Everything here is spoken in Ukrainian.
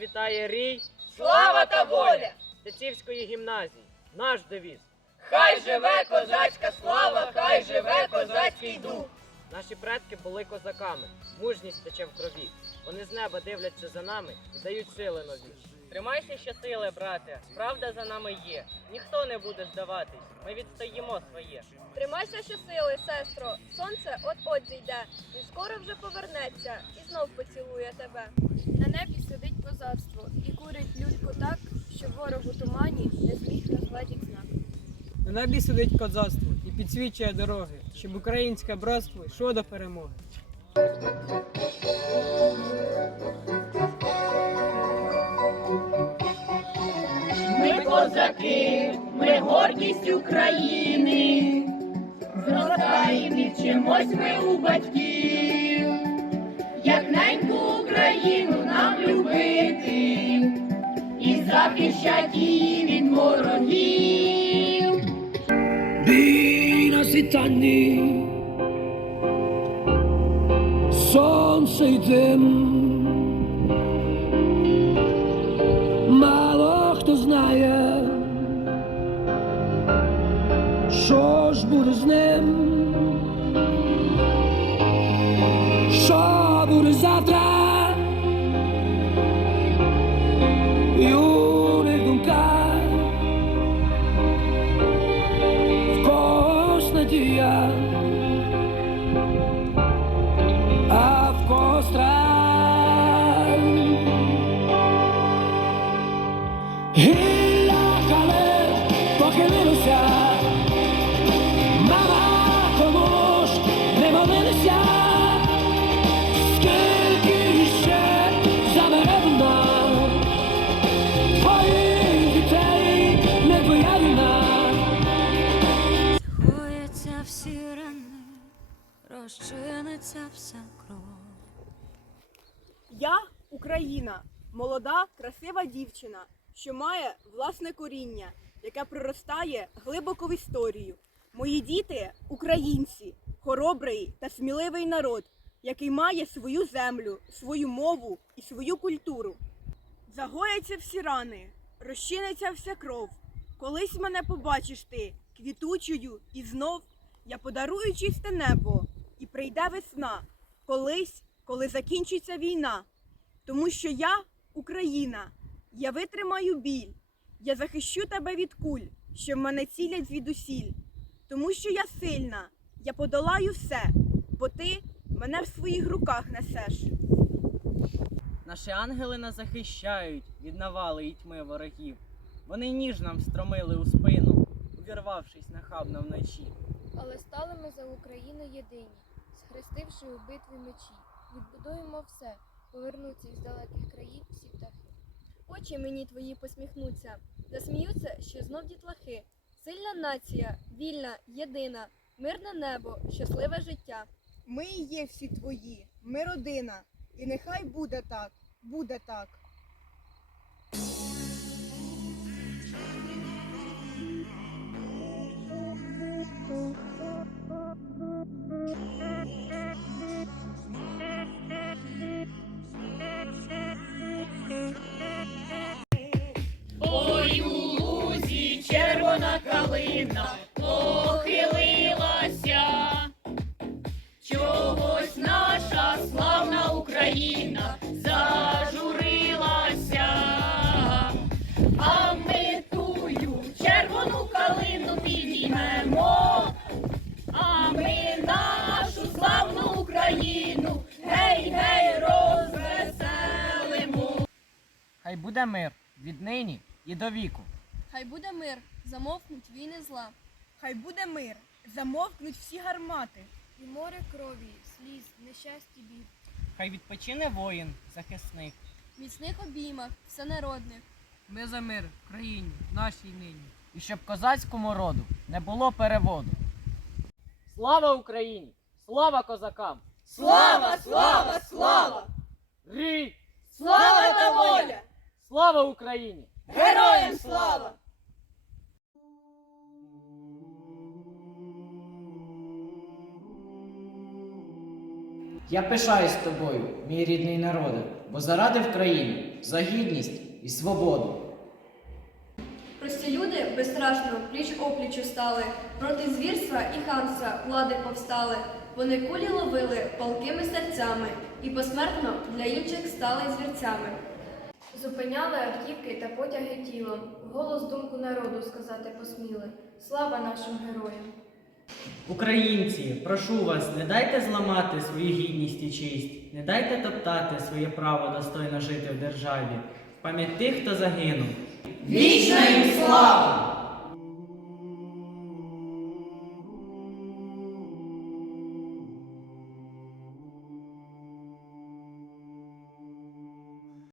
вітає рій Слава та воля! Тетівської гімназії. Наш девіз. Хай живе козацька слава, хай живе козацький дух. Наші предки були козаками. Мужність тече в крові. Вони з неба дивляться за нами і дають сили нові. Тримайся щосили, брате. Правда за нами є. Ніхто не буде здаватись. Ми відстоїмо своє. Тримайся щосили, сестро. Сонце от-от зійде. Він скоро вже повернеться і знов поцілує тебе. На небі сидить козацтво і курить люльку так, що ворог у тумані не зміг розгледіть знак. На небі сидить козацтво і підсвічує дороги, щоб українське братство йшло до перемоги. Козаки, ми гордість України. Зростаємо і вчимось ми у батьків, як неньку Україну нам любити і захищать її від ворогів. Бій на світанні, сонце й що ж буде з ним, розчиниться вся кров. Я Україна, молода, красива дівчина, що має власне коріння, яке проростає глибоко в історію. Мої діти українці, хоробрий та сміливий народ, який має свою землю, свою мову і свою культуру. Загояться всі рани, розчиниться вся кров. Колись мене побачиш ти, квітучою, і знов я подарую чисте небо, прийде весна, колись, коли закінчиться війна. Тому що я Україна, я витримаю біль, я захищу тебе від куль, що в мене цілять звідусіль. Тому що я сильна, я подолаю все, бо ти мене в своїх руках несеш. Наші ангели нас захищають від навали і тьми ворогів. Вони ніж нам встромили у спину, увірвавшись нахабно вночі. Але стали ми за Україну єдині, схрестивши у битві мечі. Відбудуємо все, повернуться із далеких країв всі птахи. Очі мені твої посміхнуться, засміються ще знов дітлахи. Сильна нація, вільна, єдина, мирне небо, щасливе життя. Ми і є всі твої, ми родина, і нехай буде так, буде так. Україна зажурилася. А ми тую червону калину підіймемо. А ми нашу славну Україну гей, гей, розвеселимо. Хай буде мир віднині і до віку. Хай буде мир, замовкнуть війни зла, Хай буде мир, замовкнуть всі гармати. і море крові, сліз, нещастя бід. Хай відпочине воїн, захисник. Міцних обіймах, всенародних, Ми за мир в країні, нашій нині. І щоб козацькому роду не було переводу. Слава Україні! Слава козакам! Слава, слава, слава! Рій! Слава та воля! Слава Україні! Героям слава! Я пишаюсь тобою, мій рідний народе, бо зарадив країну за гідність і свободу. Прості люди безстрашно пліч опліч стали, проти звірства і хамства влади повстали. Вони кулі ловили палкими серцями і посмертно для інших стали звірцями. Зупиняли автівки та потяги тілом, голос думку народу сказати посміли. Слава нашим героям! Українці, прошу вас, не дайте зламати свою гідність і честь, не дайте топтати своє право достойно жити в державі. Пам'ять тих, хто загинув. Вічна їм слава!